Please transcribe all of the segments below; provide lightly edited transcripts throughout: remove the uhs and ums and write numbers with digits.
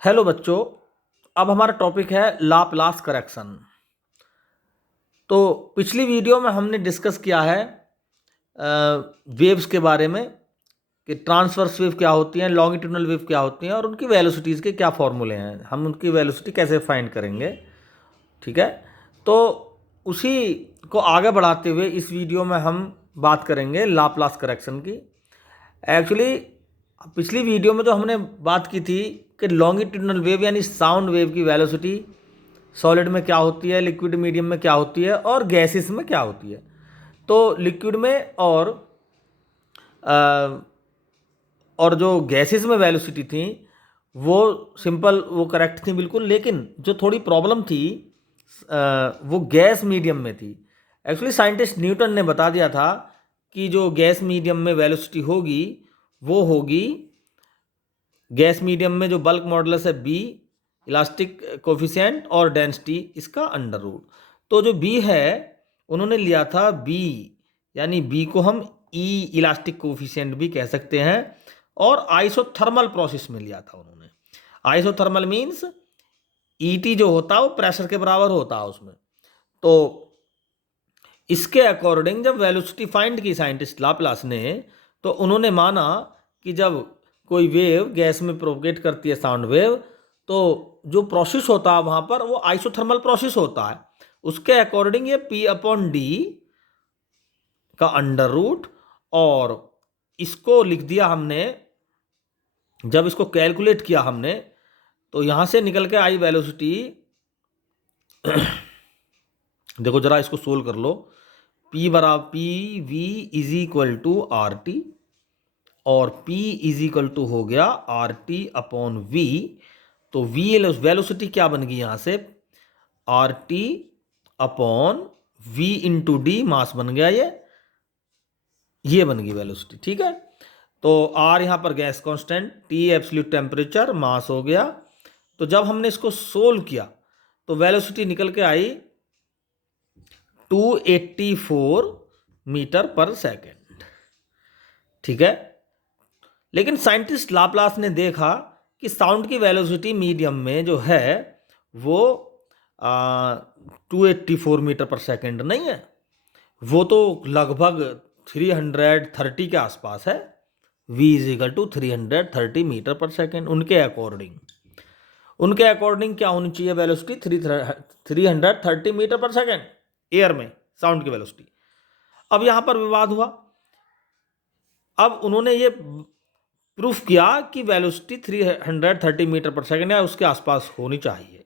Hello बच्चों। अब हमारा टॉपिक है लाप्लास करेक्शन। तो पिछली वीडियो में हमने डिस्कस किया है वेव्स के बारे में कि ट्रांसवर्स वेव क्या होती हैं, लॉन्गिट्यूडनल वेव क्या होती हैं और उनकी वेलोसिटीज़ के क्या फॉर्मूले हैं, हम उनकी वेलोसिटी कैसे फाइंड करेंगे। ठीक है, तो उसी को आगे बढ़ाते हुए इस वीडियो में हम बात करेंगे लाप्लास करेक्शन की। एक्चुअली पिछली वीडियो में तो हमने बात की थी कि लॉन्गिट्यूडनल वेव यानी साउंड वेव की वेलोसिटी सॉलिड में क्या होती है, लिक्विड मीडियम में क्या होती है और गैसेस में क्या होती है। तो लिक्विड में और जो गैसेस में वेलोसिटी थी वो सिंपल, वो करेक्ट थी बिल्कुल, लेकिन जो थोड़ी प्रॉब्लम थी वो गैस मीडियम में थी। एक्चुअली साइंटिस्ट न्यूटन ने बता दिया था कि जो गैस मीडियम में वेलोसिटी होगी वो होगी, गैस मीडियम में जो बल्क मॉडुलस है बी, इलास्टिक कोफिशिएंट और डेंसिटी इसका अंडर रूट। तो जो बी है उन्होंने लिया था बी, यानी बी को हम ई इलास्टिक कोफिशिएंट भी कह सकते हैं, और आइसोथर्मल प्रोसेस में लिया था उन्होंने। आइसोथर्मल मीन्स ईटी जो होता है वो प्रेशर के बराबर होता है उसमें। तो इसके अकॉर्डिंग जब वेलोसिटी फाइंड की साइंटिस्ट लाप्लास ने, तो उन्होंने माना कि जब कोई वेव गैस में प्रोपगेट करती है साउंड वेव, तो जो प्रोसेस होता है वहाँ पर वो आइसोथर्मल प्रोसेस होता है। उसके अकॉर्डिंग ये P अपॉन डी का अंडर रूट, और इसको लिख दिया हमने। जब इसको कैलकुलेट किया हमने तो यहाँ से निकल के आई वेलोसिटी देखो जरा इसको सोल्व कर लो। P बराबर P V is equal to R T, और P इज इक्वल टू हो गया आर टी अपॉन वी। तो V वेलोसिटी क्या बन गई यहाँ से, R T upon V into D, mass बन गया ये बन गई वेलोसिटी। ठीक है, तो R यहाँ पर gas constant, T absolute temperature, mass हो गया। तो जब हमने इसको सोल्व किया तो वेलोसिटी निकल के आई 284 मीटर पर सेकेंड। ठीक है, लेकिन साइंटिस्ट लाप्लास ने देखा कि साउंड की वेलोसिटी मीडियम में जो है वो 284 मीटर पर सेकेंड नहीं है, वो तो लगभग 330 के आसपास है। v is equal to 330 metre per second. उनके अकॉर्डिंग क्या होनी चाहिए velocity, 330 metre per second air में साउंड की वेलोसिटी। अब यहां पर विवाद हुआ। अब उन्होंने ये प्रूफ किया कि वेलोसिटी 330 मीटर पर सेकेंड या उसके आसपास होनी चाहिए।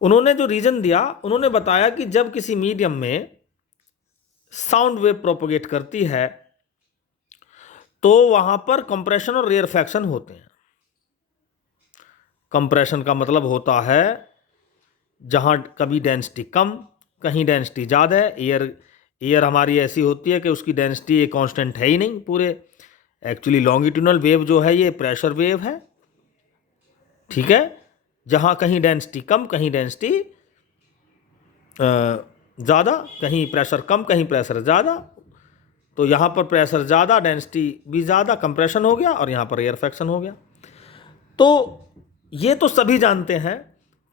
उन्होंने जो रीजन दिया, उन्होंने बताया कि जब किसी मीडियम में साउंड वेव प्रोपोगेट करती है तो वहां पर कंप्रेशन और रेयरफैक्शन होते हैं। कंप्रेशन का मतलब होता है जहां कभी डेंसिटी कम, कहीं डेंसिटी ज़्यादा है। एयर हमारी ऐसी होती है कि उसकी डेंसिटी एक कांस्टेंट है ही नहीं पूरे। एक्चुअली लॉन्गिट्यूडनल वेव जो है ये प्रेशर वेव है। ठीक है, जहां कहीं डेंसिटी कम, कहीं डेंसिटी ज़्यादा, कहीं प्रेशर कम, कहीं प्रेशर ज़्यादा। तो यहाँ पर प्रेशर ज़्यादा, डेंसिटी भी ज़्यादा, कंप्रेशन हो गया, और यहाँ पर रेयरफैक्शन हो गया। तो ये तो सभी जानते हैं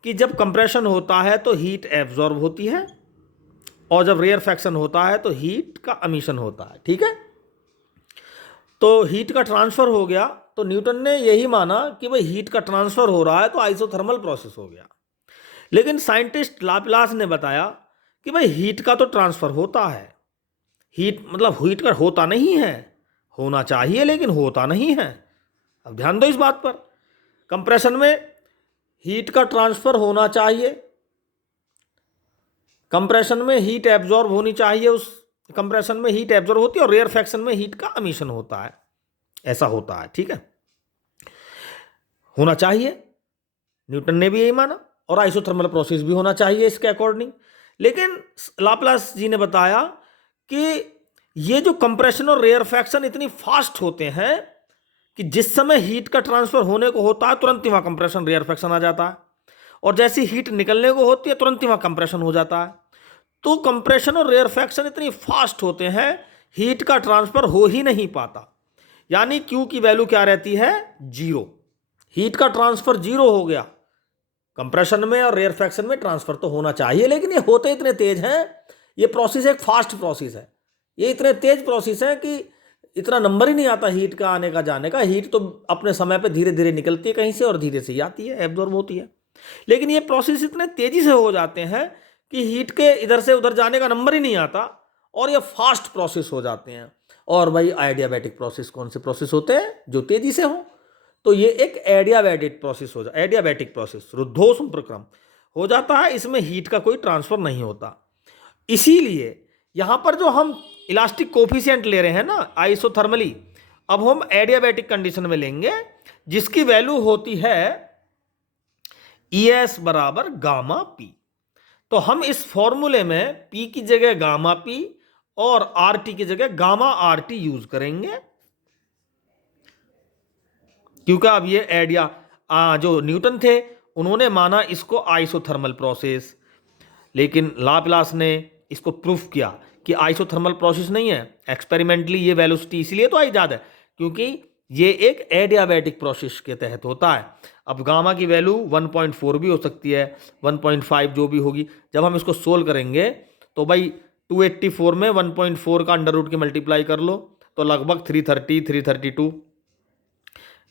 कि जब कंप्रेशन होता है तो हीट एब्जॉर्ब होती है, और जब रेयरफैक्शन होता है तो हीट का एमिशन होता है। ठीक है, तो हीट का ट्रांसफ़र हो गया, तो न्यूटन ने यही माना कि भाई हीट का ट्रांसफ़र हो रहा है तो आइसोथर्मल प्रोसेस हो गया। लेकिन साइंटिस्ट लाप्लास ने बताया कि भाई हीट का तो ट्रांसफ़र होता है, हीट मतलब हीट का होता नहीं है, होना चाहिए लेकिन होता नहीं है। अब ध्यान दो इस बात पर, कंप्रेशन में हीट का ट्रांसफ़र होना चाहिए, कंप्रेशन में हीट एब्जॉर्ब होनी चाहिए, उस कंप्रेशन में हीट एब्जॉर्ब होती है, और रेयरफैक्शन में हीट का एमिशन होता है, ऐसा होता है। ठीक है, होना चाहिए, न्यूटन ने भी यही माना, और आइसोथर्मल प्रोसेस भी होना चाहिए इसके अकॉर्डिंग। लेकिन लाप्लास जी ने बताया कि ये जो कंप्रेशन और रेयरफैक्शन इतनी फास्ट होते हैं कि जिस समय हीट का ट्रांसफर होने को होता है तुरंत ही वहां कंप्रेशन रेयरफैक्शन आ जाता है, और जैसी हीट निकलने को होती है तुरंत ही वहां कंप्रेशन हो जाता है। तो कंप्रेशन और रेयरफैक्शन इतनी फास्ट होते हैं, हीट का ट्रांसफर हो ही नहीं पाता, यानी क्यू की वैल्यू क्या रहती है, जीरो। हीट का ट्रांसफर जीरो हो गया, कंप्रेशन में और रेयरफैक्शन में ट्रांसफर तो होना चाहिए, लेकिन ये होते इतने तेज हैं, ये प्रोसेस एक फास्ट प्रोसेस है, ये इतने तेज प्रोसेस है कि इतना नंबर ही नहीं आता हीट का आने का जाने का। हीट तो अपने समय पे धीरे धीरे निकलती है कहीं से और धीरे से ही आती है, एब्जॉर्ब होती है। लेकिन ये प्रोसेस इतने तेजी से हो जाते हैं कि हीट के इधर से उधर जाने का नंबर ही नहीं आता और ये फास्ट प्रोसेस हो जाते हैं। और भाई एडियाबैटिक प्रोसेस कौन से प्रोसेस होते हैं? जो तेजी से हो। तो ये एक एडियाबैटिक प्रोसेस हो जाता, एडियाबैटिक प्रोसेस रुद्धोष्म प्रक्रम हो जाता है, इसमें हीट का कोई ट्रांसफर नहीं होता। इसीलिए यहां पर जो हम इलास्टिक कोफिशिएंट ले रहे हैं ना आइसोथर्मली, अब हम एडियाबैटिक कंडीशन में लेंगे जिसकी वैल्यू होती है ES बराबर गामा पी। तो हम इस फॉर्मूले में P की जगह गामा P और RT की जगह गामा RT यूज करेंगे, क्योंकि अब ये जो न्यूटन थे उन्होंने माना इसको आइसोथर्मल प्रोसेस, लेकिन लाप्लास ने इसको प्रूफ किया कि आइसोथर्मल प्रोसेस नहीं है। एक्सपेरिमेंटली ये वेलोसिटी इसलिए तो ईजाद है क्योंकि ये एक एडियाबैटिक प्रोसेस के तहत होता है। अब गामा की वैल्यू 1.4 भी हो सकती है, 1.5 जो भी होगी। जब हम इसको सोल्व करेंगे तो भाई 284 में 1.4 का अंडर रूट की मल्टीप्लाई कर लो तो लगभग 330, 332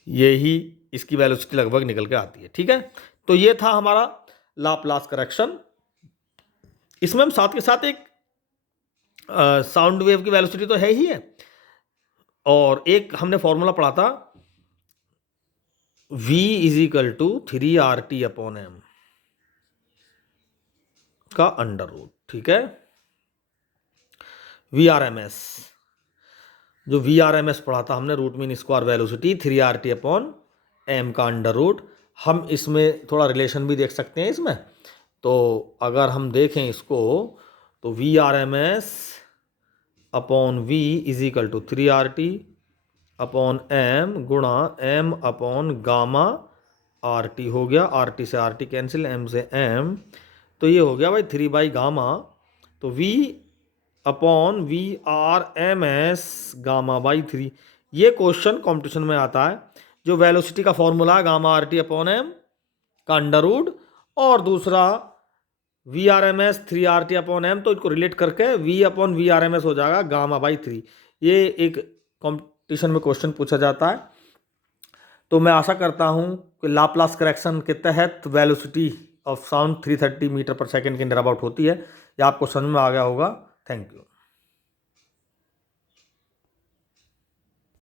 यही इसकी वेलोसिटी लगभग निकल के आती है। ठीक है, तो ये था हमारा लाप्लास करेक्शन। इसमें हम साथ के साथ एक साउंड वेव की वेलोसिटी तो है ही है, और एक हमने फॉर्मूला पढ़ा था V = 3RT/m का अंडर रूट। ठीक है, VRMS, जो VRMS पढ़ा था हमने, root mean square velocity 3RT/m का अंडर रूट। हम इसमें थोड़ा रिलेशन भी देख सकते हैं इसमें। तो अगर हम देखें इसको तो VRMS अपॉन V = 3RT/m गुणा m अपॉन गामा RT हो गया, RT से RT कैंसिल, m से m, तो ये हो गया भाई 3 बाई गामा। तो V upon VRMS gamma by 3। ये क्वेश्चन कॉम्पिटिशन में आता है। जो वेलोसिटी का फॉर्मूला है गामा RT/m का अंडर रूट, और दूसरा VRMS 3RT/m, तो इसको रिलेट करके V/VRMS हो जाएगा गामा बाई 3। ये एक कॉम्पिटिशन में क्वेश्चन पूछा जाता है। तो मैं आशा करता हूं कि लाप्लास करेक्शन के तहत velocity of sound 330 metre per second के नियर अबाउट होती है। ये आपको समझ में आ गया होगा। Thank you.